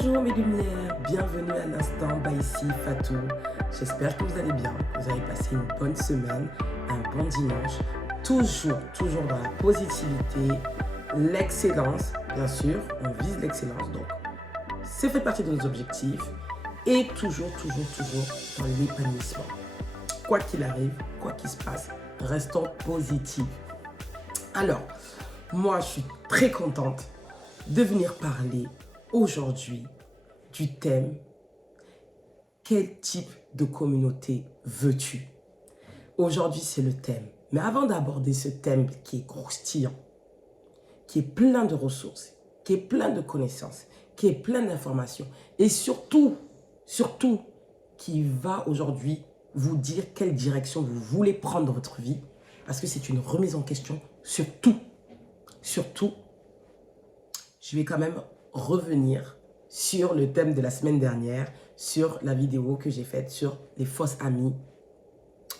Bonjour mes lumières, bienvenue à l'instant by ici Fatou. J'espère que vous allez bien, vous avez passé une bonne semaine, un bon dimanche, toujours dans la positivité, l'excellence, bien sûr, on vise l'excellence, donc c'est fait partie de nos objectifs et toujours dans l'épanouissement. Quoi qu'il arrive, quoi qu'il se passe, restons positifs. Alors, moi je suis très contente de venir parler aujourd'hui du thème « Quel type de communauté veux-tu » Aujourd'hui, c'est le thème. Mais avant d'aborder ce thème qui est croustillant, qui est plein de ressources, qui est plein de connaissances, qui est plein d'informations et surtout, qui va aujourd'hui vous dire quelle direction vous voulez prendre dans votre vie parce que c'est une remise en question surtout, je vais quand même revenir sur le thème de la semaine dernière, sur la vidéo que j'ai faite sur les fausses amies.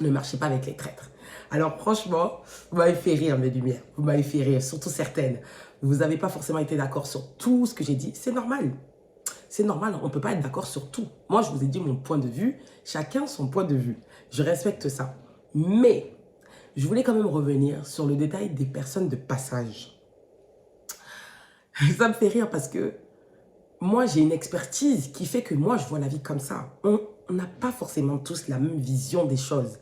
Ne marchez pas avec les traîtres. Alors franchement, vous m'avez fait rire mes lumières, vous m'avez fait rire, surtout certaines. Vous n'avez pas forcément été d'accord sur tout ce que j'ai dit, c'est normal. C'est normal, on ne peut pas être d'accord sur tout. Moi, je vous ai dit mon point de vue, chacun son point de vue. Je respecte ça. Mais, je voulais quand même revenir sur le détail des personnes de passage. Ça me fait rire parce que moi, j'ai une expertise qui fait que moi, je vois la vie comme ça. On n'a pas forcément tous la même vision des choses.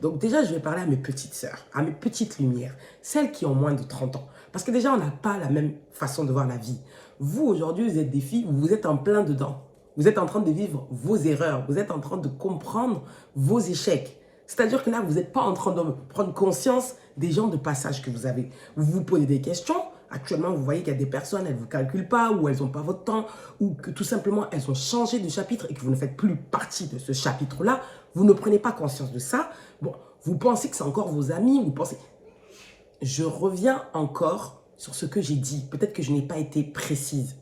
Donc déjà, je vais parler à mes petites sœurs, à mes petites lumières, celles qui ont moins de 30 ans. Parce que déjà, on n'a pas la même façon de voir la vie. Vous, aujourd'hui, vous êtes des filles, vous êtes en plein dedans. Vous êtes en train de vivre vos erreurs, vous êtes en train de comprendre vos échecs. C'est-à-dire que là, vous n'êtes pas en train de prendre conscience des gens de passage que vous avez. Vous vous posez des questions. Actuellement, vous voyez qu'il y a des personnes, elles ne vous calculent pas ou elles n'ont pas votre temps ou que tout simplement, elles ont changé de chapitre et que vous ne faites plus partie de ce chapitre-là. Vous ne prenez pas conscience de ça. Bon, vous pensez que c'est encore vos amis, vous pensez... Je reviens encore sur ce que j'ai dit. Peut-être que je n'ai pas été précise.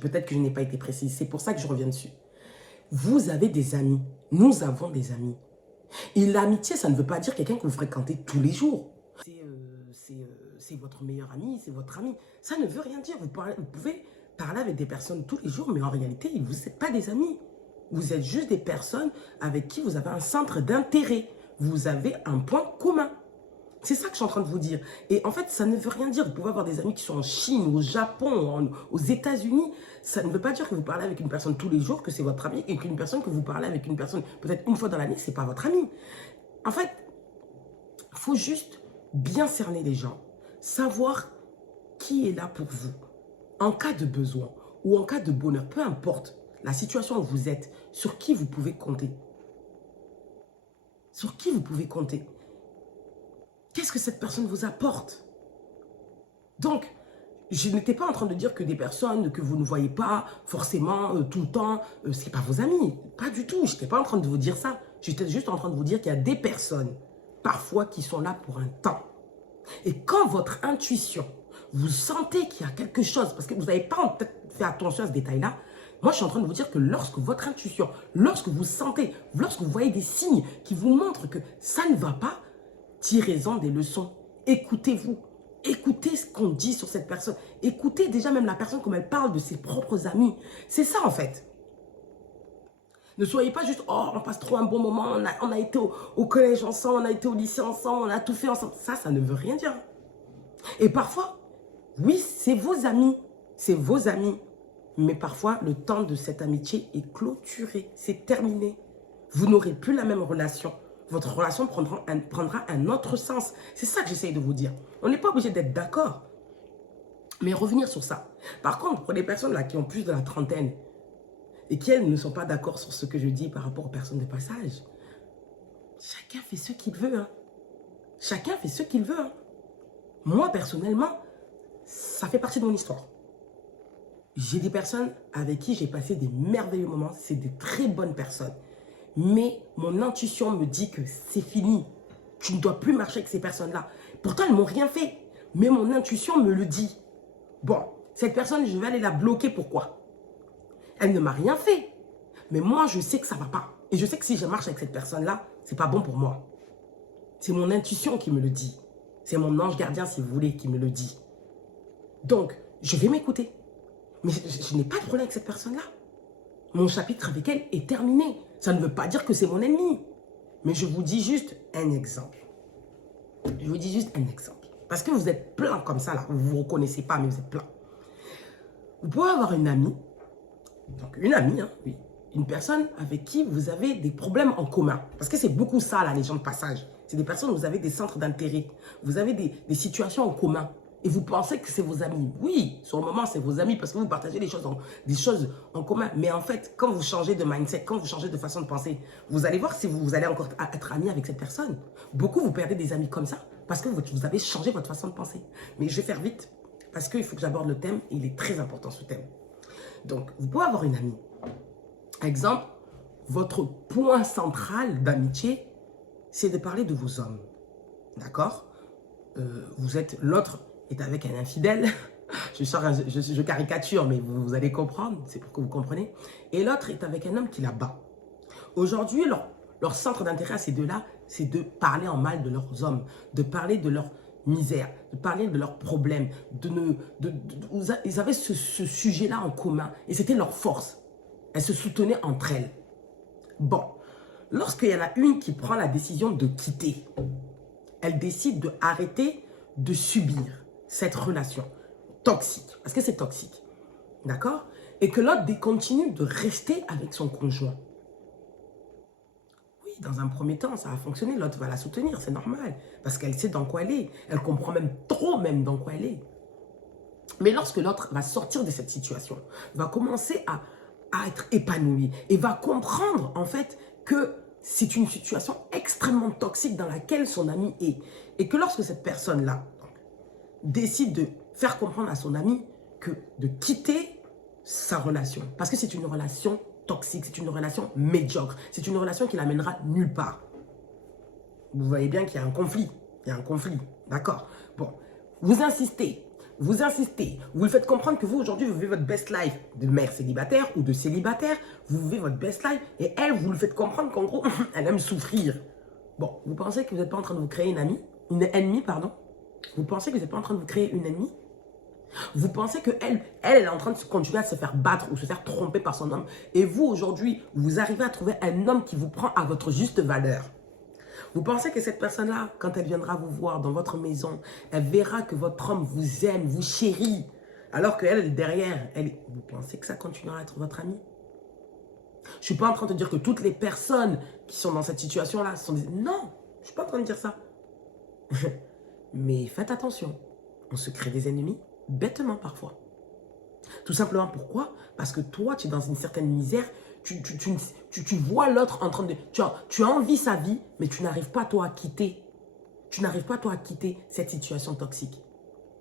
Peut-être que je n'ai pas été précise. C'est pour ça que je reviens dessus. Vous avez des amis. Nous avons des amis. Et l'amitié, ça ne veut pas dire quelqu'un que vous fréquentez tous les jours. C'est votre meilleur ami, c'est votre ami. Ça ne veut rien dire. Vous pouvez parler avec des personnes tous les jours, mais en réalité, vous n'êtes pas des amis. Vous êtes juste des personnes avec qui vous avez un centre d'intérêt. Vous avez un point commun. C'est ça que je suis en train de vous dire. Et en fait, ça ne veut rien dire. Vous pouvez avoir des amis qui sont en Chine, au Japon, aux États-Unis. Ça ne veut pas dire que vous parlez avec une personne tous les jours, que c'est votre ami, et qu'une personne que vous parlez avec une personne peut-être une fois dans l'année, ce n'est pas votre ami. En fait, il faut juste bien cerner les gens. Savoir qui est là pour vous. En cas de besoin ou en cas de bonheur, peu importe la situation où vous êtes, sur qui vous pouvez compter. Sur qui vous pouvez compter. Qu'est-ce que cette personne vous apporte? Donc, je n'étais pas en train de dire que des personnes que vous ne voyez pas forcément tout le temps, ce n'est pas vos amis. Pas du tout, je n'étais pas en train de vous dire ça. J'étais juste en train de vous dire qu'il y a des personnes, parfois, qui sont là pour un temps. Et quand votre intuition, vous sentez qu'il y a quelque chose, parce que vous n'avez pas peut-être fait attention à ce détail-là, moi, je suis en train de vous dire que lorsque votre intuition, lorsque vous sentez, lorsque vous voyez des signes qui vous montrent que ça ne va pas, tirez-en des leçons. Écoutez-vous. Écoutez ce qu'on dit sur cette personne. Écoutez déjà même la personne comme elle parle de ses propres amis. C'est ça en fait. Ne soyez pas juste, oh, on passe trop un bon moment, on a été au collège ensemble, on a été au lycée ensemble, on a tout fait ensemble. Ça ne veut rien dire. Et parfois, oui, c'est vos amis. C'est vos amis. Mais parfois, le temps de cette amitié est clôturé. C'est terminé. Vous n'aurez plus la même relation. Votre relation prendra un autre sens. C'est ça que j'essaye de vous dire. On n'est pas obligé d'être d'accord. Mais revenir sur ça. Par contre, pour les personnes là qui ont plus de la trentaine et qui, elles, ne sont pas d'accord sur ce que je dis par rapport aux personnes de passage, chacun fait ce qu'il veut. Hein. Chacun fait ce qu'il veut. Hein. Moi, personnellement, ça fait partie de mon histoire. J'ai des personnes avec qui j'ai passé des merveilleux moments. C'est des très bonnes personnes. Mais mon intuition me dit que c'est fini. Tu ne dois plus marcher avec ces personnes-là. Pourtant, elles ne m'ont rien fait. Mais mon intuition me le dit. Bon, cette personne, je vais aller la bloquer. Pourquoi? Elle ne m'a rien fait. Mais moi, je sais que ça ne va pas. Et je sais que si je marche avec cette personne-là, ce n'est pas bon pour moi. C'est mon intuition qui me le dit. C'est mon ange gardien, si vous voulez, qui me le dit. Donc, je vais m'écouter. Mais je n'ai pas de problème avec cette personne-là. Mon chapitre avec elle est terminé. Ça ne veut pas dire que c'est mon ennemi. Mais je vous dis juste un exemple. Je vous dis juste un exemple. Parce que vous êtes plein comme ça, là. Vous ne vous reconnaissez pas, mais vous êtes plein. Vous pouvez avoir une amie. Donc, une amie, hein, oui. Une personne avec qui vous avez des problèmes en commun. Parce que c'est beaucoup ça, la légende de passage. C'est des personnes où vous avez des centres d'intérêt. Vous avez des situations en commun. Et vous pensez que c'est vos amis. Oui, sur le moment, c'est vos amis parce que vous partagez des choses en commun. Mais en fait, quand vous changez de mindset, quand vous changez de façon de penser, vous allez voir si vous allez encore être ami avec cette personne. Beaucoup, vous perdez des amis comme ça parce que vous avez changé votre façon de penser. Mais je vais faire vite parce qu'il faut que j'aborde le thème. Et il est très important, ce thème. Donc, vous pouvez avoir une amie. Exemple, votre point central d'amitié, c'est de parler de vos hommes. D'accord? L'autre est avec un infidèle. Je caricature, mais vous allez comprendre. C'est pour que vous compreniez. Et l'autre est avec un homme qui la bat. Aujourd'hui, leur centre d'intérêt à ces deux-là, c'est de parler en mal de leurs hommes, de parler de leur misère, de parler de leurs problèmes. Ils avaient ce sujet-là en commun et c'était leur force. Elles se soutenaient entre elles. Bon, lorsqu'il y en a une qui prend la décision de quitter, elle décide de arrêter de subir cette relation toxique, parce que c'est toxique, d'accord? Et que l'autre continue de rester avec son conjoint. Oui, dans un premier temps, ça a fonctionné, l'autre va la soutenir, c'est normal, parce qu'elle sait dans quoi elle est, elle comprend même trop même dans quoi elle est. Mais lorsque l'autre va sortir de cette situation, va commencer à être épanoui et va comprendre en fait que c'est une situation extrêmement toxique dans laquelle son ami est. Et que lorsque cette personne-là décide de faire comprendre à son ami que de quitter sa relation, parce que c'est une relation toxique, c'est une relation médiocre, c'est une relation qui l'amènera nulle part. Vous voyez bien qu'il y a un conflit, d'accord? Bon, vous insistez, vous lui faites comprendre que vous, aujourd'hui, vous vivez votre best life de mère célibataire ou de célibataire, vous vivez votre best life et elle, vous lui faites comprendre qu'en gros, elle aime souffrir. Bon, vous pensez que vous n'êtes pas en train de vous créer une ennemie, pardon? Vous pensez que vous n'êtes pas en train de vous créer une ennemie? Vous pensez qu'elle est en train de continuer à se faire battre ou se faire tromper par son homme et vous, aujourd'hui, vous arrivez à trouver un homme qui vous prend à votre juste valeur. Vous pensez que cette personne-là, quand elle viendra vous voir dans votre maison, elle verra que votre homme vous aime, vous chérit, alors qu'elle, derrière, vous pensez que ça continuera à être votre amie? Je ne suis pas en train de dire que toutes les personnes qui sont dans cette situation-là sont des... Non, je ne suis pas en train de dire ça. Mais faites attention, on se crée des ennemis bêtement parfois. Tout simplement pourquoi? Parce que toi, tu es dans une certaine misère, tu vois l'autre en train de... Tu as envie sa vie, mais tu n'arrives pas toi à quitter. Tu n'arrives pas toi à quitter cette situation toxique.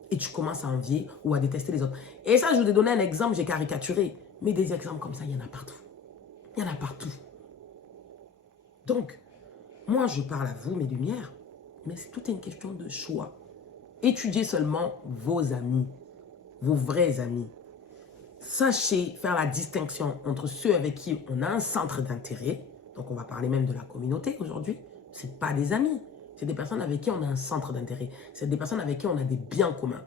Et tu commences à envier ou à détester les autres. Et ça, je vous ai donné un exemple, j'ai caricaturé. Mais des exemples comme ça, il y en a partout. Il y en a partout. Donc, moi, je parle à vous, mes lumières, mais c'est toute une question de choix. Étudiez seulement vos amis, vos vrais amis. Sachez faire la distinction entre ceux avec qui on a un centre d'intérêt. Donc, on va parler même de la communauté aujourd'hui. Ce n'est pas des amis. C'est des personnes avec qui on a un centre d'intérêt. C'est des personnes avec qui on a des biens communs.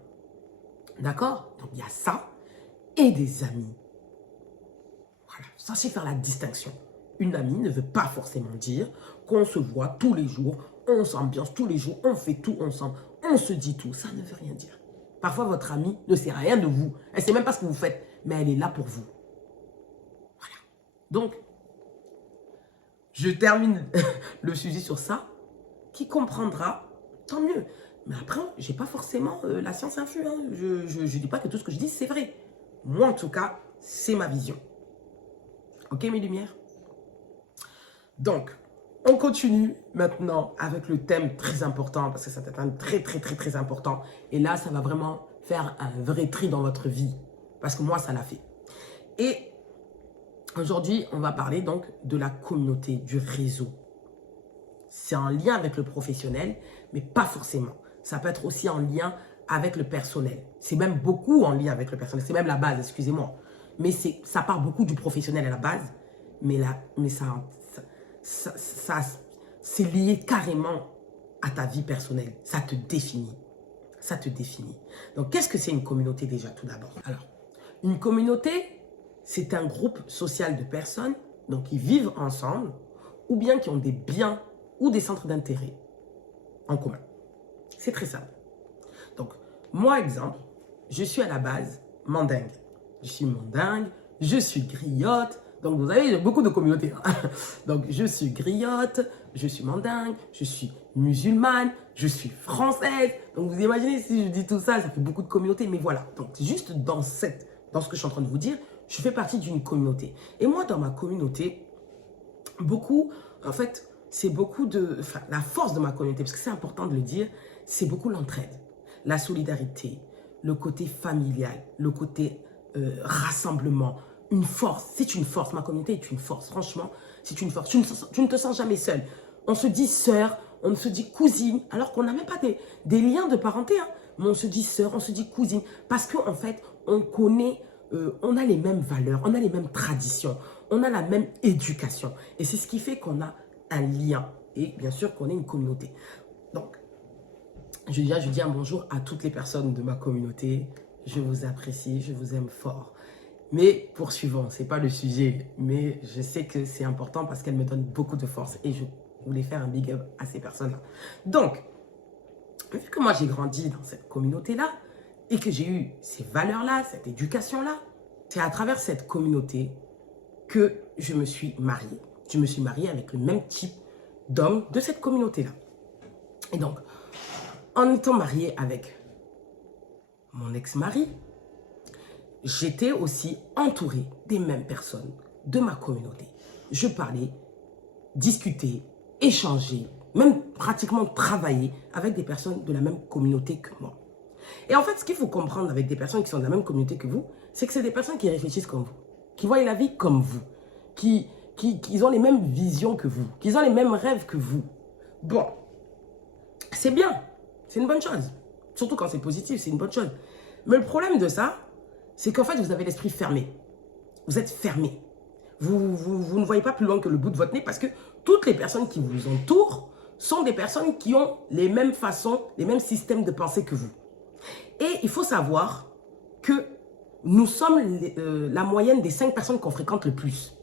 D'accord? Donc, il y a ça et des amis. Voilà. Sachez faire la distinction. Une amie ne veut pas forcément dire qu'on se voit tous les jours, on s'ambiance tous les jours, on fait tout ensemble, on se dit tout. Ça ne veut rien dire. Parfois, votre amie ne sait rien de vous. Elle ne sait même pas ce que vous faites, mais elle est là pour vous. Voilà. Donc, je termine le sujet sur ça. Qui comprendra, tant mieux. Mais après, je n'ai pas forcément la science infuse. Hein. Je ne dis pas que tout ce que je dis, c'est vrai. Moi, en tout cas, c'est ma vision. Ok, mes lumières? Donc, on continue maintenant avec le thème très important, parce que c'est un thème très important. Et là, ça va vraiment faire un vrai tri dans votre vie. Parce que moi, ça l'a fait. Et aujourd'hui, on va parler donc de la communauté, du réseau. C'est en lien avec le professionnel, mais pas forcément. Ça peut être aussi en lien avec le personnel. C'est même beaucoup en lien avec le personnel. C'est même la base, excusez-moi. Mais ça part beaucoup du professionnel à la base. Mais c'est lié carrément à ta vie personnelle. Ça te définit. Ça te définit. Donc, qu'est-ce que c'est une communauté déjà, tout d'abord? Alors, Une communauté, c'est un groupe social de personnes donc qui vivent ensemble ou bien qui ont des biens ou des centres d'intérêt en commun. C'est très simple. Donc, moi, exemple, je suis à la base mandingue. Je suis mandingue, je suis griotte. Donc, vous avez beaucoup de communautés. Hein. Donc, je suis griotte, je suis mandingue, je suis musulmane, je suis française. Donc, vous imaginez, si je dis tout ça, ça fait beaucoup de communautés. Mais voilà, donc juste dans ce que je suis en train de vous dire, je fais partie d'une communauté. Et moi, dans ma communauté, en fait, c'est beaucoup la force de ma communauté, parce que c'est important de le dire, c'est beaucoup l'entraide, la solidarité, le côté familial, le côté rassemblement, une force. C'est une force, ma communauté est une force, franchement, c'est une force. Tu ne te sens jamais seule. On se dit sœur, on se dit cousine, alors qu'on n'a même pas des liens de parenté, hein, mais on se dit sœur, on se dit cousine, parce qu'en fait, on connaît, on a les mêmes valeurs, on a les mêmes traditions, on a la même éducation. Et c'est ce qui fait qu'on a un lien. Et bien sûr qu'on est une communauté. Donc, je dis un bonjour à toutes les personnes de ma communauté. Je vous apprécie, je vous aime fort. Mais poursuivons, ce n'est pas le sujet. Mais je sais que c'est important parce qu'elle me donne beaucoup de force. Et je voulais faire un big up à ces personnes-là. Donc, vu que moi j'ai grandi dans cette communauté-là, et que j'ai eu ces valeurs-là, cette éducation-là, c'est à travers cette communauté que je me suis mariée. Je me suis mariée avec le même type d'homme de cette communauté-là. Et donc, en étant mariée avec mon ex-mari, j'étais aussi entourée des mêmes personnes de ma communauté. Je parlais, discutais, échangeais, même pratiquement travailler avec des personnes de la même communauté que moi. Et en fait, ce qu'il faut comprendre avec des personnes qui sont de la même communauté que vous, c'est que c'est des personnes qui réfléchissent comme vous, qui voient la vie comme vous, qui ont les mêmes visions que vous, qui ont les mêmes rêves que vous. Bon, c'est bien, c'est une bonne chose. Surtout quand c'est positif, c'est une bonne chose. Mais le problème de ça, c'est qu'en fait, vous avez l'esprit fermé. Vous êtes fermé. Vous ne voyez pas plus loin que le bout de votre nez parce que toutes les personnes qui vous entourent sont des personnes qui ont les mêmes façons, les mêmes systèmes de pensée que vous. Et il faut savoir que nous sommes la moyenne des 5 personnes qu'on fréquente le plus.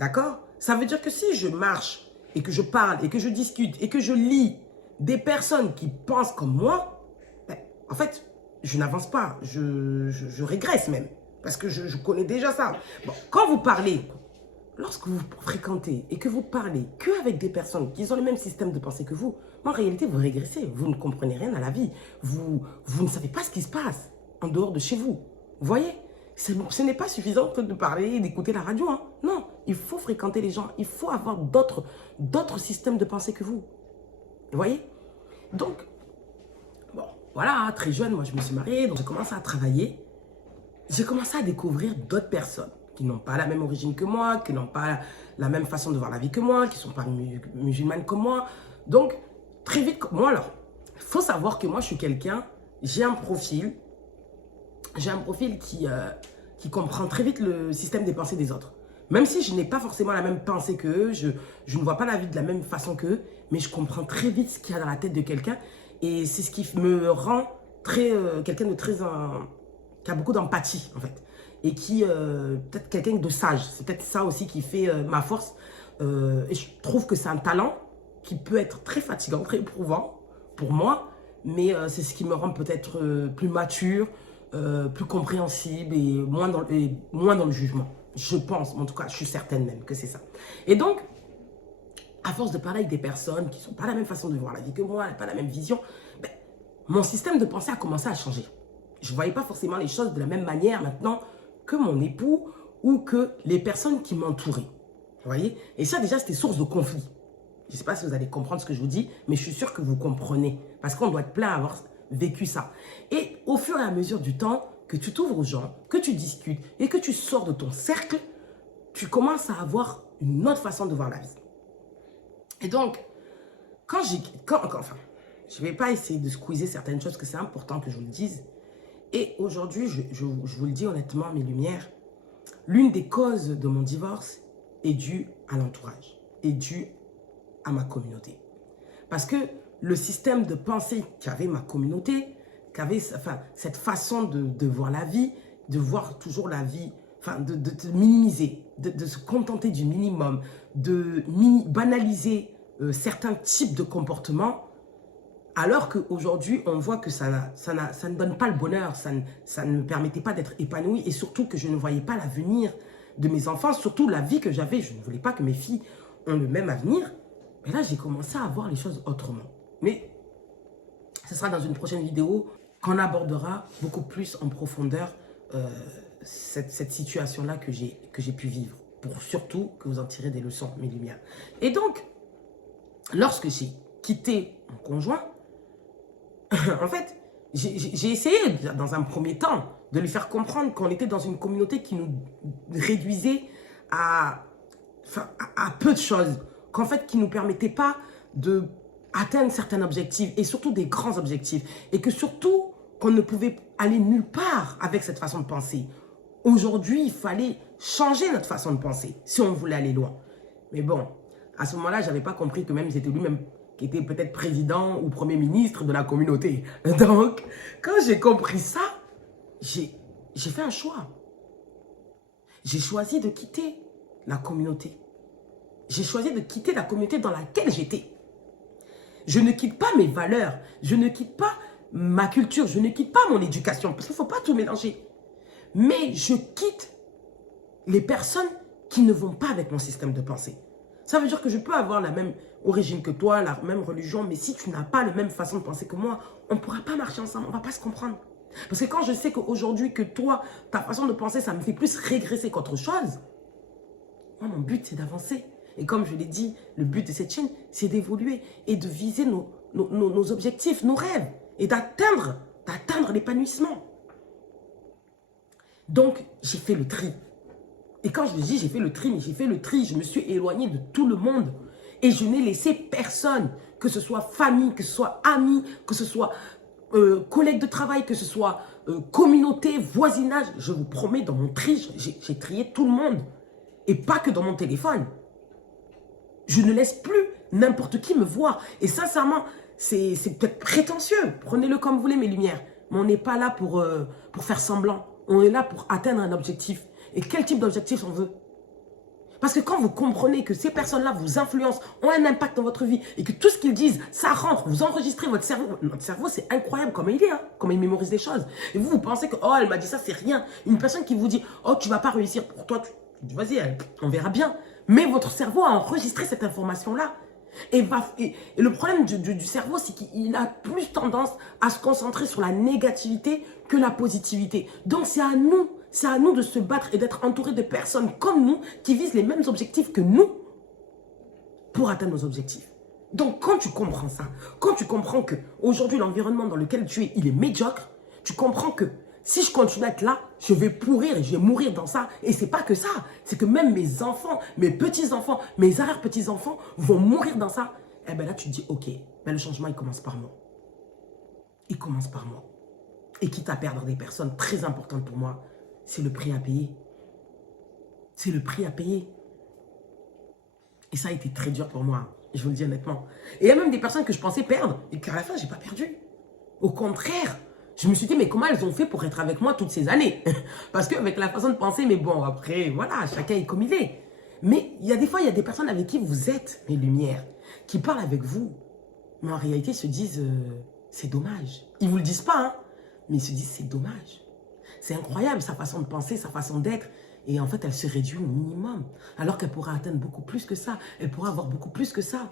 D'accord? Ça veut dire que si je marche et que je parle et que je discute et que je lis des personnes qui pensent comme moi, ben, en fait, je n'avance pas, je régresse même. Parce que je connais déjà ça. Bon, quand vous parlez, lorsque vous fréquentez et que vous parlez qu'avec des personnes qui ont le même système de pensée que vous, en réalité, vous régressez. Vous ne comprenez rien à la vie. Vous ne savez pas ce qui se passe en dehors de chez vous. Vous voyez? Ce n'est pas suffisant que de parler et d'écouter la radio. Hein. Non, il faut fréquenter les gens. Il faut avoir d'autres systèmes de pensée que vous. Vous voyez? Donc, bon, voilà, très jeune, moi je me suis mariée, donc j'ai commencé à travailler. J'ai commencé à découvrir d'autres personnes qui n'ont pas la même origine que moi, qui n'ont pas la même façon de voir la vie que moi, qui ne sont pas musulmanes comme moi. Donc, très vite, moi alors, il faut savoir que moi je suis quelqu'un, j'ai un profil qui comprend très vite le système des pensées des autres. Même si je n'ai pas forcément la même pensée qu'eux, je ne vois pas la vie de la même façon qu'eux, mais je comprends très vite ce qu'il y a dans la tête de quelqu'un. Et c'est ce qui me rend quelqu'un de très... qui a beaucoup d'empathie, en fait. Et qui, peut-être quelqu'un de sage. C'est peut-être ça aussi qui fait ma force. Et je trouve que c'est un talent qui peut être très fatigant, très éprouvant pour moi. Mais c'est ce qui me rend peut-être plus mature, plus compréhensible et moins dans le jugement. Je pense, en tout cas, je suis certaine même que c'est ça. Et donc, à force de parler avec des personnes qui n'ont pas la même façon de voir la vie que moi, pas la même vision, ben, mon système de pensée a commencé à changer. Je ne voyais pas forcément les choses de la même manière maintenant que mon époux ou que les personnes qui m'entouraient. Vous voyez? Et ça, déjà, c'était source de conflit. Je ne sais pas si vous allez comprendre ce que je vous dis, mais je suis sûre que vous comprenez. Parce qu'on doit être plein à avoir vécu ça. Et au fur et à mesure du temps, que tu t'ouvres aux gens, que tu discutes et que tu sors de ton cercle, tu commences à avoir une autre façon de voir la vie. Et donc, enfin, je ne vais pas essayer de squeezer certaines choses, que c'est important que je vous le dise. Et aujourd'hui, je vous le dis honnêtement, mes lumières, l'une des causes de mon divorce est due à l'entourage, est due à ma communauté. Parce que le système de pensée qu'avait ma communauté, qu'avait cette façon de voir la vie, de voir toujours la vie, enfin, de te minimiser, de se contenter du minimum, de banaliser certains types de comportements, alors qu'aujourd'hui, on voit que ça ne donne pas le bonheur, ça ne me permettait pas d'être épanouie, et surtout que je ne voyais pas l'avenir de mes enfants, surtout la vie que j'avais. Je ne voulais pas que mes filles ont le même avenir. Mais là, j'ai commencé à voir les choses autrement. Mais ce sera dans une prochaine vidéo qu'on abordera beaucoup plus en profondeur cette situation-là que j'ai pu vivre. Pour surtout que vous en tirez des leçons, mes lumières. Et donc, lorsque j'ai quitté mon conjoint, en fait, j'ai essayé dans un premier temps de lui faire comprendre qu'on était dans une communauté qui nous réduisait à peu de choses. Qu'en fait, qui ne nous permettait pas d'atteindre certains objectifs et surtout des grands objectifs. Et que surtout, qu'on ne pouvait aller nulle part avec cette façon de penser. Aujourd'hui, il fallait changer notre façon de penser si on voulait aller loin. Mais bon, à ce moment-là, je n'avais pas compris que même c'était lui-même qui était peut-être président ou premier ministre de la communauté. Donc, quand j'ai compris ça, j'ai fait un choix. J'ai choisi de quitter la communauté. J'ai choisi de quitter la communauté dans laquelle j'étais. Je ne quitte pas mes valeurs, je ne quitte pas ma culture, je ne quitte pas mon éducation, parce qu'il ne faut pas tout mélanger. Mais je quitte les personnes qui ne vont pas avec mon système de pensée. Ça veut dire que je peux avoir la même origine que toi, la même religion, mais si tu n'as pas la même façon de penser que moi, on ne pourra pas marcher ensemble, on ne va pas se comprendre. Parce que quand je sais qu'aujourd'hui, que toi, ta façon de penser, ça me fait plus régresser qu'autre chose, moi, mon but, c'est d'avancer. Et comme je l'ai dit, le but de cette chaîne, c'est d'évoluer et de viser nos objectifs, nos rêves, et d'atteindre l'épanouissement. Donc, j'ai fait le tri. Et quand je dis j'ai fait le tri, mais j'ai fait le tri, je me suis éloignée de tout le monde. Et je n'ai laissé personne, que ce soit famille, que ce soit amis, que ce soit collègues de travail, que ce soit communauté, voisinage. Je vous promets, dans mon tri, j'ai trié tout le monde. Et pas que dans mon téléphone. Je ne laisse plus n'importe qui me voir. Et sincèrement, c'est peut-être prétentieux. Prenez-le comme vous voulez, mes lumières. Mais on n'est pas là pour faire semblant. On est là pour atteindre un objectif. Et quel type d'objectif on veut? Parce que quand vous comprenez que ces personnes-là vous influencent, ont un impact dans votre vie, et que tout ce qu'ils disent, ça rentre, vous enregistrez votre cerveau. Notre cerveau, c'est incroyable comment il est, hein, comment il mémorise les choses. Et vous pensez que, oh, elle m'a dit ça, c'est rien. Une personne qui vous dit, oh, tu ne vas pas réussir pour toi, vas-y, on verra bien. Mais votre cerveau a enregistré cette information-là. Et le problème du cerveau, c'est qu'il a plus tendance à se concentrer sur la négativité que la positivité. Donc, c'est à nous de se battre et d'être entouré de personnes comme nous qui visent les mêmes objectifs que nous pour atteindre nos objectifs. Donc, quand tu comprends ça, quand tu comprends qu'aujourd'hui, l'environnement dans lequel tu es, il est médiocre, tu comprends que si je continue à être là, je vais pourrir et je vais mourir dans ça. Et c'est pas que ça. C'est que même mes enfants, mes petits-enfants, mes arrière-petits-enfants vont mourir dans ça. Et bien là, tu te dis, ok, ben le changement, il commence par moi. Il commence par moi. Et quitte à perdre des personnes très importantes pour moi, c'est le prix à payer. C'est le prix à payer. Et ça a été très dur pour moi, je vous le dis honnêtement. Et il y a même des personnes que je pensais perdre et qu'à la fin, je n'ai pas perdu. Au contraire, je me suis dit, mais comment elles ont fait pour être avec moi toutes ces années? Parce qu'avec la façon de penser, mais bon, après, voilà, chacun est comme il est. Mais il y a des fois, il y a des personnes avec qui vous êtes, mes lumières, qui parlent avec vous, mais en réalité se disent, c'est dommage. Ils ne vous le disent pas, hein, mais ils se disent, c'est dommage. C'est incroyable, sa façon de penser, sa façon d'être. Et en fait, elle se réduit au minimum. Alors qu'elle pourra atteindre beaucoup plus que ça. Elle pourra avoir beaucoup plus que ça.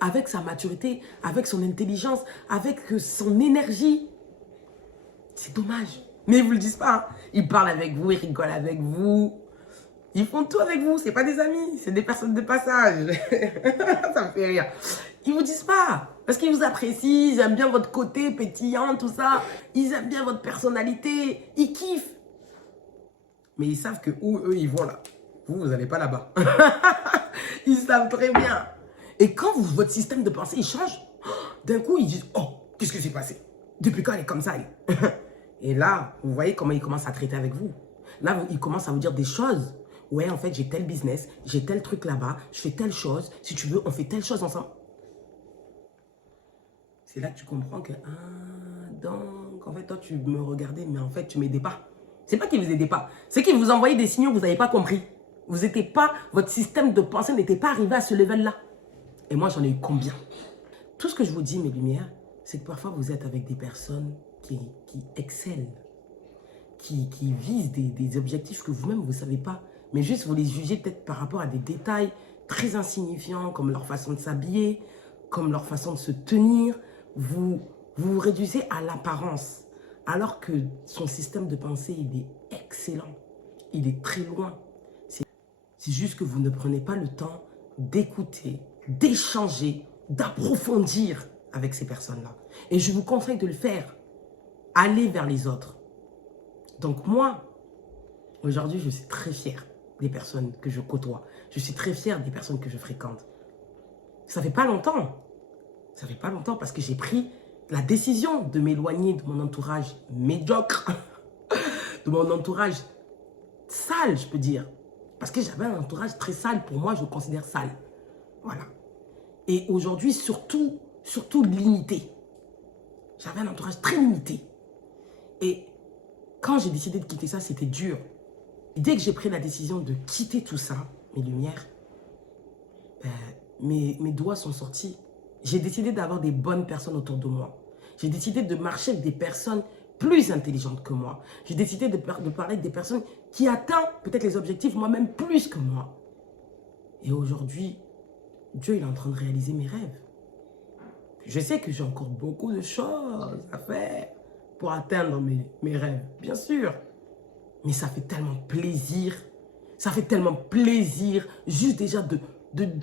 Avec sa maturité, avec son intelligence, avec son énergie. C'est dommage. Mais ils ne vous le disent pas. Hein. Ils parlent avec vous, ils rigolent avec vous. Ils font tout avec vous. Ce n'est pas des amis, c'est des personnes de passage. Ça me fait rire. Ils ne vous disent pas. Parce qu'ils vous apprécient, ils aiment bien votre côté pétillant, tout ça. Ils aiment bien votre personnalité. Ils kiffent. Mais ils savent que où eux, ils vont là. Vous n'allez pas là-bas. Ils savent très bien. Et quand votre système de pensée, il change, d'un coup, ils disent, oh, qu'est-ce qui s'est passé? Depuis quand elle est comme ça, elle? Et là, vous voyez comment ils commencent à traiter avec vous. Là, ils commencent à vous dire des choses. Ouais, en fait, j'ai tel business, j'ai tel truc là-bas, je fais telle chose. Si tu veux, on fait telle chose ensemble. C'est là que tu comprends que, ah, donc, en fait, toi, tu me regardais, mais en fait, tu ne m'aidais pas. C'est pas qu'ils ne vous aidaient pas. C'est qu'ils vous envoyaient des signaux que vous n'avez pas compris. Vous étiez pas, votre système de pensée n'était pas arrivé à ce level-là. Et moi, j'en ai eu combien? Tout ce que je vous dis, mes lumières, c'est que parfois, vous êtes avec des personnes qui excellent, qui visent des objectifs que vous-même, vous ne savez pas. Mais juste, vous les jugez peut-être par rapport à des détails très insignifiants, comme leur façon de s'habiller, comme leur façon de se tenir. Vous réduisez à l'apparence. Alors que son système de pensée, il est excellent. Il est très loin. C'est juste que vous ne prenez pas le temps d'écouter, d'échanger, d'approfondir avec ces personnes-là. Et je vous conseille de le faire. Allez vers les autres. Donc moi, aujourd'hui, je suis très fière des personnes que je côtoie. Je suis très fière des personnes que je fréquente. Ça fait pas longtemps. Ça fait pas longtemps parce que j'ai pris la décision de m'éloigner de mon entourage médiocre, de mon entourage sale, je peux dire. Parce que j'avais un entourage très sale, pour moi, je le considère sale. Voilà. Et aujourd'hui, surtout limité. J'avais un entourage très limité. Et quand j'ai décidé de quitter ça, c'était dur. Et dès que j'ai pris la décision de quitter tout ça, mes lumières, mes doigts sont sortis. J'ai décidé d'avoir des bonnes personnes autour de moi. J'ai décidé de marcher avec des personnes plus intelligentes que moi. J'ai décidé de parler avec des personnes qui atteignent peut-être les objectifs moi-même plus que moi. Et aujourd'hui, Dieu il est en train de réaliser mes rêves. Je sais que j'ai encore beaucoup de choses à faire pour atteindre mes rêves, bien sûr. Mais ça fait tellement plaisir. Ça fait tellement plaisir juste déjà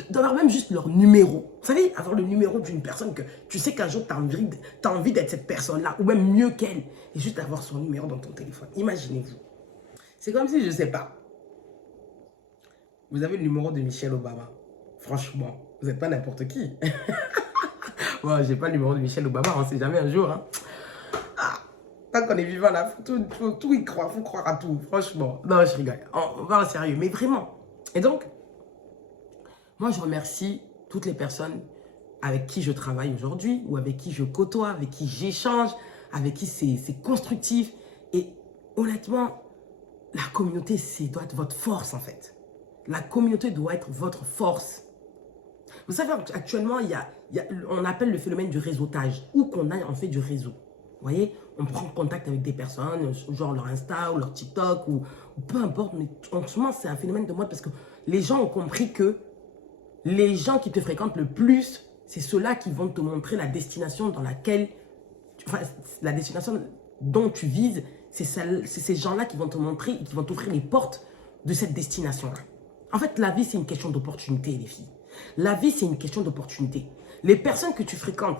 d'avoir même juste leur numéro. Vous savez, avoir le numéro d'une personne que tu sais qu'un jour tu as envie d'être cette personne-là, ou même mieux qu'elle, et juste avoir son numéro dans ton téléphone. Imaginez-vous. C'est comme si, je ne sais pas, vous avez le numéro de Michelle Obama. Franchement, vous n'êtes pas n'importe qui. Bon, j'ai pas le numéro de Michelle Obama, on ne sait jamais un jour. Hein. Ah, tant qu'on est vivant là, faut tout y croire, faut croire à tout, franchement. Non, je rigole, on va en sérieux, mais vraiment. Et donc, moi, je remercie toutes les personnes avec qui je travaille aujourd'hui, ou avec qui je côtoie, avec qui j'échange, avec qui c'est constructif. Et honnêtement, la communauté, doit être votre force en fait. La communauté doit être votre force. Vous savez, actuellement, on appelle le phénomène du réseautage, où qu'on aille, on fait du réseau. Vous voyez, on prend contact avec des personnes, genre leur Insta ou leur TikTok, ou peu importe, mais en ce moment, c'est un phénomène de mode parce que les gens ont compris que les gens qui te fréquentent le plus, c'est ceux-là qui vont te montrer la destination dans laquelle, la destination dont tu vises, c'est ces gens-là qui vont te montrer et qui vont t'offrir les portes de cette destination-là. En fait, la vie, c'est une question d'opportunité, les filles. La vie, c'est une question d'opportunité. Les personnes que tu fréquentes,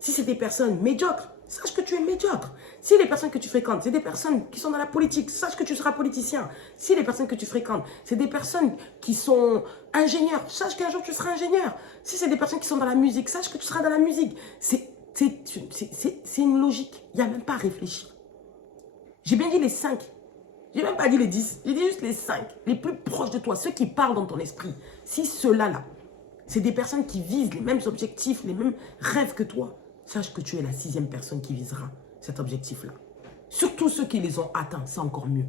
si c'est des personnes médiocres, sache que tu es médiocre. Si les personnes que tu fréquentes, c'est des personnes qui sont dans la politique, sache que tu seras politicien. Si les personnes que tu fréquentes, c'est des personnes qui sont ingénieurs, sache qu'un jour tu seras ingénieur. Si c'est des personnes qui sont dans la musique, sache que tu seras dans la musique. C'est une logique. Il n'y a même pas à réfléchir. J'ai bien dit les 5. Je n'ai même pas dit les 10. J'ai dit juste les 5. Les plus proches de toi, ceux qui parlent dans ton esprit. Si ceux-là, c'est des personnes qui visent les mêmes objectifs, les mêmes rêves que toi, sache que tu es la 6e personne qui visera cet objectif-là. Surtout ceux qui les ont atteints, c'est encore mieux.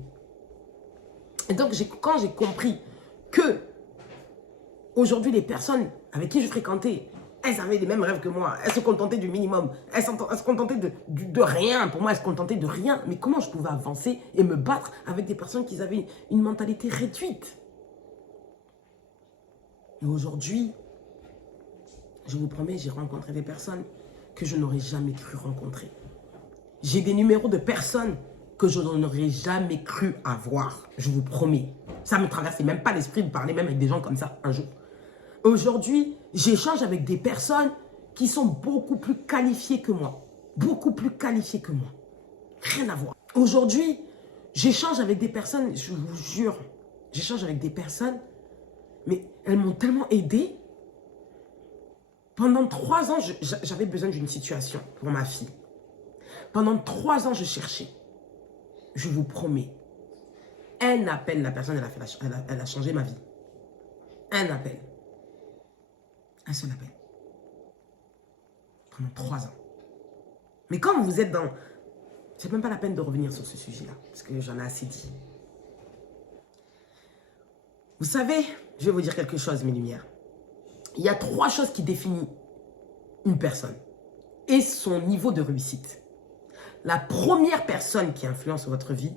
Et donc, quand j'ai compris que aujourd'hui, les personnes avec qui je fréquentais, elles avaient les mêmes rêves que moi. Elles se contentaient du minimum. Elles se contentaient de rien. Pour moi, elles se contentaient de rien. Mais comment je pouvais avancer et me battre avec des personnes qui avaient une mentalité réduite? Et aujourd'hui, je vous promets, j'ai rencontré des personnes que je n'aurais jamais cru rencontrer. J'ai des numéros de personnes que je n'aurais jamais cru avoir. Je vous promets. Ça ne me traversait même pas l'esprit de parler même avec des gens comme ça un jour. Aujourd'hui, j'échange avec des personnes qui sont beaucoup plus qualifiées que moi. Beaucoup plus qualifiées que moi. Rien à voir. Aujourd'hui, j'échange avec des personnes, je vous jure, j'échange avec des personnes, mais elles m'ont tellement aidé. Pendant 3 ans, j'avais besoin d'une situation pour ma fille. Pendant 3 ans, je cherchais. Je vous promets. Un appel, la personne, elle a changé ma vie. Un appel. Un seul appel. Pendant 3 ans. Mais quand vous êtes C'est même pas la peine de revenir sur ce sujet-là, parce que j'en ai assez dit. Vous savez, je vais vous dire quelque chose, mes lumières. Il y a 3 choses qui définissent une personne et son niveau de réussite. La première personne qui influence votre vie,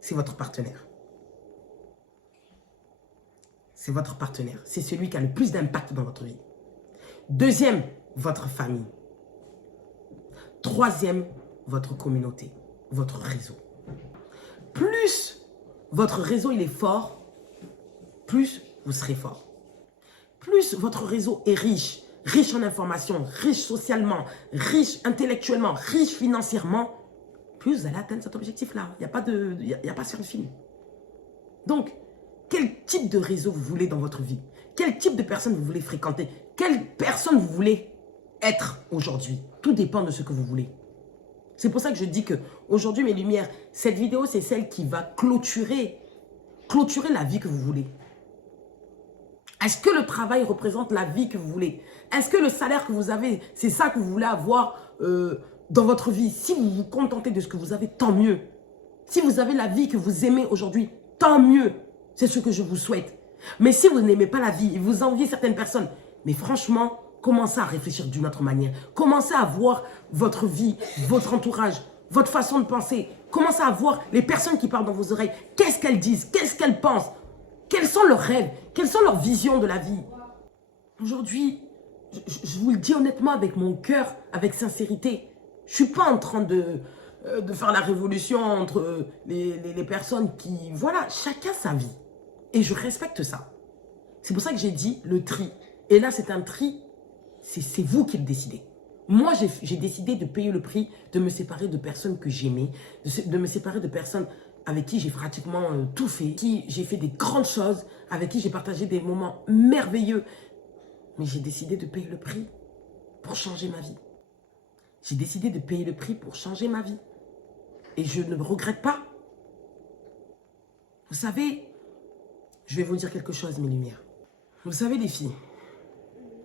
c'est votre partenaire. C'est votre partenaire. C'est celui qui a le plus d'impact dans votre vie. Deuxième, votre famille. Troisième, votre communauté, votre réseau. Plus votre réseau il est fort, plus vous serez fort. Plus votre réseau est riche, riche en informations, riche socialement, riche intellectuellement, riche financièrement, plus vous allez atteindre cet objectif-là. Il n'y a pas sur le film. Donc, quel type de réseau vous voulez dans votre vie? Quel type de personne vous voulez fréquenter? Quelle personne vous voulez être aujourd'hui? Tout dépend de ce que vous voulez. C'est pour ça que je dis que aujourd'hui, mes lumières, cette vidéo, c'est celle qui va clôturer la vie que vous voulez. Est-ce que le travail représente la vie que vous voulez? Est-ce que le salaire que vous avez, c'est ça que vous voulez avoir dans votre vie? Si vous vous contentez de ce que vous avez, tant mieux. Si vous avez la vie que vous aimez aujourd'hui, tant mieux. C'est ce que je vous souhaite. Mais si vous n'aimez pas la vie et vous enviez certaines personnes, mais franchement, commencez à réfléchir d'une autre manière. Commencez à voir votre vie, votre entourage, votre façon de penser. Commencez à voir les personnes qui parlent dans vos oreilles. Qu'est-ce qu'elles disent? Qu'est-ce qu'elles pensent? Quels sont leurs rêves? Quelles sont leurs visions de la vie? Aujourd'hui, je vous le dis honnêtement avec mon cœur, avec sincérité. Je ne suis pas en train de faire la révolution entre les personnes qui... Voilà, chacun sa vie. Et je respecte ça. C'est pour ça que j'ai dit le tri. Et là, c'est un tri, c'est vous qui le décidez. Moi, j'ai décidé de payer le prix, de me séparer de personnes que j'aimais, de me séparer de personnes avec qui j'ai pratiquement tout fait, avec qui j'ai fait des grandes choses, avec qui j'ai partagé des moments merveilleux. Mais j'ai décidé de payer le prix pour changer ma vie. J'ai décidé de payer le prix pour changer ma vie. Et je ne regrette pas. Vous savez, je vais vous dire quelque chose, mes lumières. Vous savez, les filles,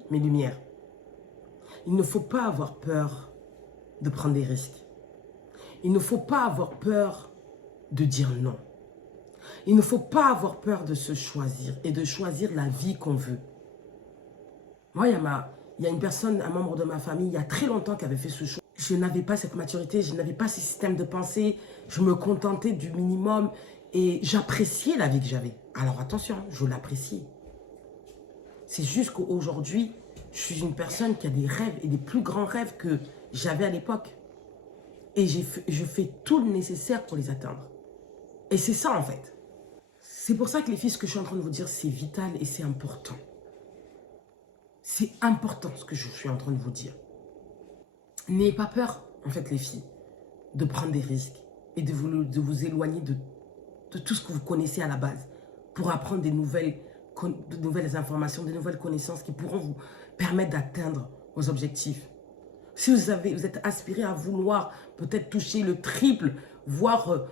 mes lumières, il ne faut pas avoir peur de prendre des risques. Il ne faut pas avoir peur de dire non. Il ne faut pas avoir peur de se choisir et de choisir la vie qu'on veut. Moi, il y a une personne, un membre de ma famille, il y a très longtemps qui avait fait ce choix. Je n'avais pas cette maturité, je n'avais pas ce système de pensée. Je me contentais du minimum et j'appréciais la vie que j'avais. Alors attention, je l'apprécie. C'est juste qu'aujourd'hui, je suis une personne qui a des rêves et des plus grands rêves que j'avais à l'époque. Et je fais tout le nécessaire pour les atteindre. Et c'est ça en fait. C'est pour ça que les filles, ce que je suis en train de vous dire, c'est vital et c'est important. C'est important ce que je suis en train de vous dire. N'ayez pas peur, en fait, les filles, de prendre des risques et de vous éloigner de tout ce que vous connaissez à la base pour apprendre de nouvelles informations, de nouvelles connaissances qui pourront vous permettre d'atteindre vos objectifs. Si vous êtes aspiré à vouloir peut-être toucher le triple, voire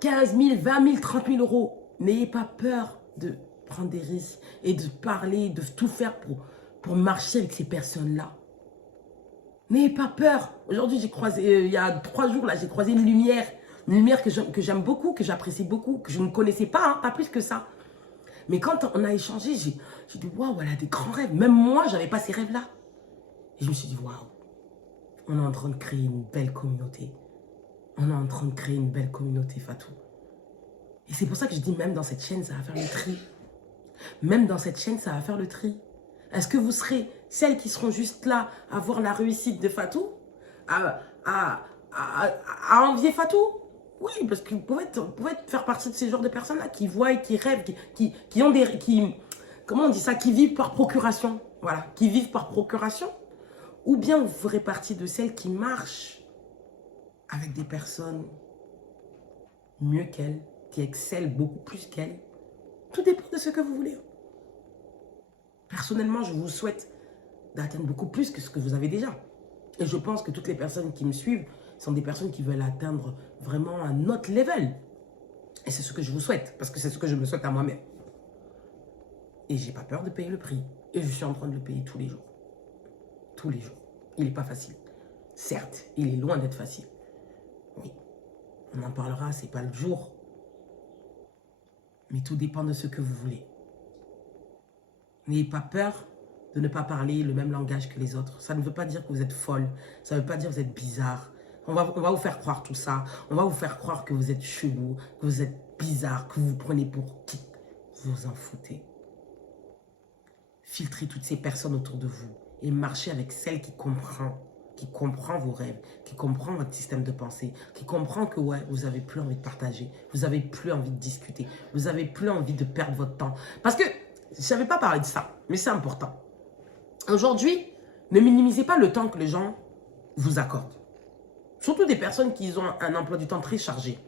15 000, 20 000, 30 000 euros, n'ayez pas peur de prendre des risques et de parler, de tout faire pour marcher avec ces personnes-là. N'ayez pas peur. Aujourd'hui, j'ai croisé, il y a 3 jours, là, j'ai croisé une lumière que j'aime beaucoup, que j'apprécie beaucoup, que je ne connaissais pas, hein, pas plus que ça. Mais quand on a échangé, j'ai dit, waouh, elle a des grands rêves. Même moi, je n'avais pas ces rêves-là. Et je me suis dit, waouh, on est en train de créer une belle communauté. On est en train de créer une belle communauté, Fatou. Et c'est pour ça que je dis, même dans cette chaîne, ça va faire le tri. Même dans cette chaîne, ça va faire le tri. Est-ce que vous serez celles qui seront juste là à voir la réussite de Fatou, à envier Fatou? Oui, parce que vous pouvez faire partie de ces genres de personnes-là qui voient, qui rêvent, qui ont comment on dit ça, qui vivent par procuration. Voilà, qui vivent par procuration. Ou bien vous ferez partie de celles qui marchent avec des personnes mieux qu'elles, qui excellent beaucoup plus qu'elles. Tout dépend de ce que vous voulez. Personnellement, je vous souhaite d'atteindre beaucoup plus que ce que vous avez déjà. Et je pense que toutes les personnes qui me suivent sont des personnes qui veulent atteindre vraiment un autre level. Et c'est ce que je vous souhaite, parce que c'est ce que je me souhaite à moi-même. Et j'ai pas peur de payer le prix. Et je suis en train de le payer tous les jours. Tous les jours. Il n'est pas facile. Certes, il est loin d'être facile. On en parlera, c'est pas le jour. Mais tout dépend de ce que vous voulez. N'ayez pas peur de ne pas parler le même langage que les autres. Ça ne veut pas dire que vous êtes folle. Ça ne veut pas dire que vous êtes bizarre. On va vous faire croire tout ça. On va vous faire croire que vous êtes chelou, que vous êtes bizarre, que vous vous prenez pour qui. Vous en foutez. Filtrez toutes ces personnes autour de vous et marchez avec celle qui comprend vos rêves, qui comprend votre système de pensée, qui comprend que ouais, vous n'avez plus envie de partager, vous n'avez plus envie de discuter, vous n'avez plus envie de perdre votre temps. Parce que, je ne savais pas parler de ça, mais c'est important. Aujourd'hui, ne minimisez pas le temps que les gens vous accordent. Surtout des personnes qui ont un emploi du temps très chargé.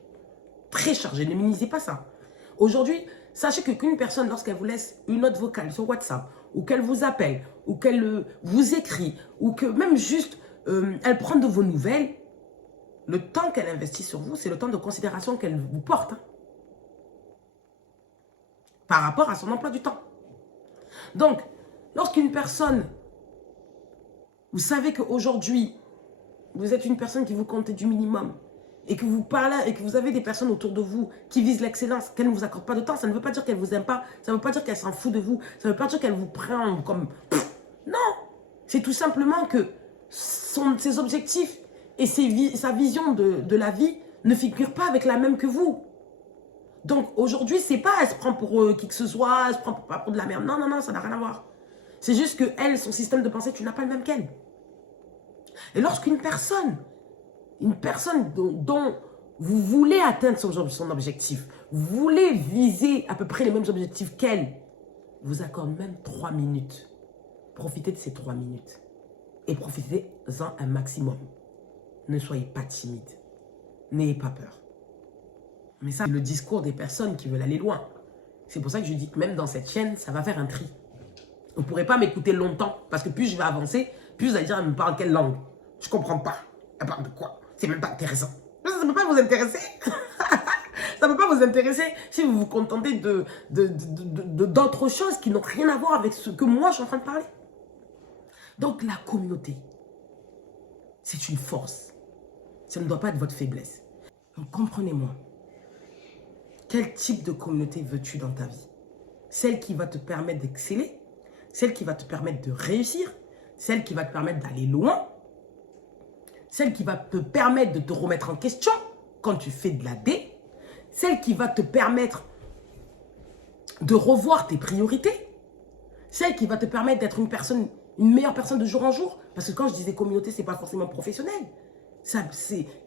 Très chargé, ne minimisez pas ça. Aujourd'hui, sachez qu'une personne, lorsqu'elle vous laisse une note vocale sur WhatsApp, ou qu'elle vous appelle, ou qu'elle vous écrit, ou que même juste elle prend de vos nouvelles, le temps qu'elle investit sur vous, c'est le temps de considération qu'elle vous porte. Hein, par rapport à son emploi du temps. Donc, lorsqu'une personne, vous savez qu'aujourd'hui, vous êtes une personne qui vous comptez du minimum, et que vous parlez, et que vous avez des personnes autour de vous qui visent l'excellence, qu'elles ne vous accordent pas de temps, ça ne veut pas dire qu'elles ne vous aiment pas, ça ne veut pas dire qu'elles s'en foutent de vous, ça ne veut pas dire qu'elles vous prennent comme... Non, c'est tout simplement que ses objectifs et sa vision de la vie ne figurent pas avec la même que vous. Donc aujourd'hui, c'est pas elle se prend pour qui que ce soit, elle se prend pas pour de la merde. Non, non, non, ça n'a rien à voir. C'est juste que elle, son système de pensée, tu n'as pas le même qu'elle. Et lorsqu'une personne, dont vous voulez atteindre son objectif, vous voulez viser à peu près les mêmes objectifs qu'elle, vous accorde même 3 minutes. Profitez de ces 3 minutes. Et profitez-en un maximum. Ne soyez pas timide. N'ayez pas peur. Mais ça, c'est le discours des personnes qui veulent aller loin. C'est pour ça que je dis que même dans cette chaîne, ça va faire un tri. Vous ne pourrez pas m'écouter longtemps. Parce que plus je vais avancer, plus vous allez dire, elle me parle quelle langue? Je ne comprends pas. Elle parle de quoi? C'est même pas intéressant. Ça ne peut pas vous intéresser. Ça ne peut pas vous intéresser si vous vous contentez d'autres choses qui n'ont rien à voir avec ce que moi je suis en train de parler. Donc la communauté, c'est une force. Ça ne doit pas être votre faiblesse. Donc comprenez-moi. Quel type de communauté veux-tu dans ta vie? Celle qui va te permettre d'exceller, celle qui va te permettre de réussir, celle qui va te permettre d'aller loin, celle qui va te permettre de te remettre en question quand tu fais de la D, celle qui va te permettre de revoir tes priorités, celle qui va te permettre d'être une meilleure personne de jour en jour. Parce que quand je disais communauté, ce n'est pas forcément professionnel.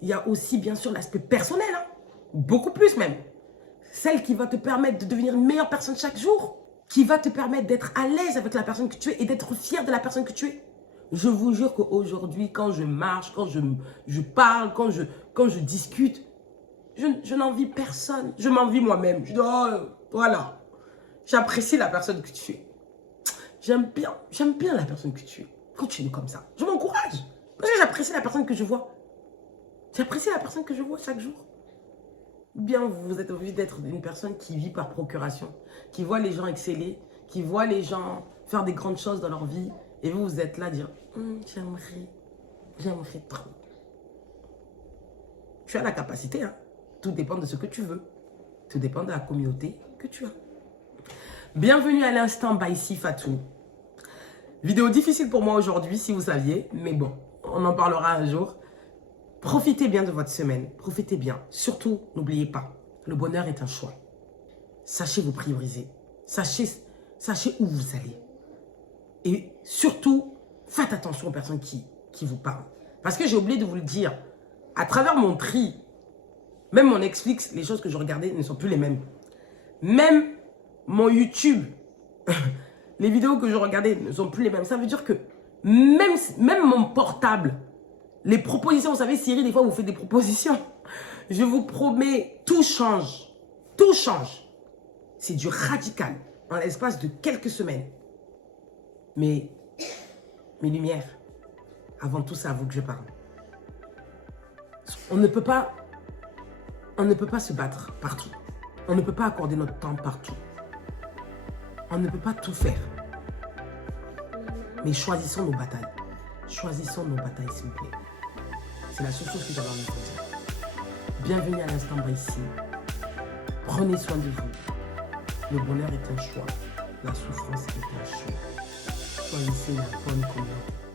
Il y a aussi bien sûr l'aspect personnel, hein, beaucoup plus même. Celle qui va te permettre de devenir une meilleure personne chaque jour, qui va te permettre d'être à l'aise avec la personne que tu es et d'être fier de la personne que tu es. Je vous jure qu'aujourd'hui, quand je marche, quand je parle, quand je discute, je n'envie personne. Je m'envie moi-même. Je dis, oh, voilà. J'apprécie la personne que tu es. J'aime bien la personne que tu es. Continue comme ça. Je m'encourage. Parce que j'apprécie la personne que je vois. J'apprécie la personne que je vois chaque jour. Ou bien vous êtes obligé d'être une personne qui vit par procuration, qui voit les gens exceller, qui voit les gens faire des grandes choses dans leur vie. Et vous êtes là à dire, j'aimerais trop. Tu as la capacité, hein. Tout dépend de ce que tu veux. Tout dépend de la communauté que tu as. Bienvenue à l'instant by Sifatou. Vidéo difficile pour moi aujourd'hui, si vous saviez. Mais bon, on en parlera un jour. Profitez bien de votre semaine. Profitez bien. Surtout, n'oubliez pas, le bonheur est un choix. Sachez vous prioriser. Sachez où vous allez. Et surtout, faites attention aux personnes qui vous parlent. Parce que j'ai oublié de vous le dire. À travers mon tri, même mon Netflix, les choses que je regardais ne sont plus les mêmes. Même mon YouTube, les vidéos que je regardais ne sont plus les mêmes. Ça veut dire que même mon portable, les propositions, vous savez, Siri, des fois, vous faites des propositions. Je vous promets, tout change. Tout change. C'est du radical en l'espace de quelques semaines. Mais mes lumières, avant tout, c'est à vous que je parle. On ne peut pas se battre partout. On ne peut pas accorder notre temps partout. On ne peut pas tout faire. Mais choisissons nos batailles. Choisissons nos batailles, s'il vous plaît. C'est la seule chose que j'avais envie de vous dire. Bienvenue à l'instant ici. Prenez soin de vous. Le bonheur est un choix. La souffrance est un choix. Choisissez la bonne communauté.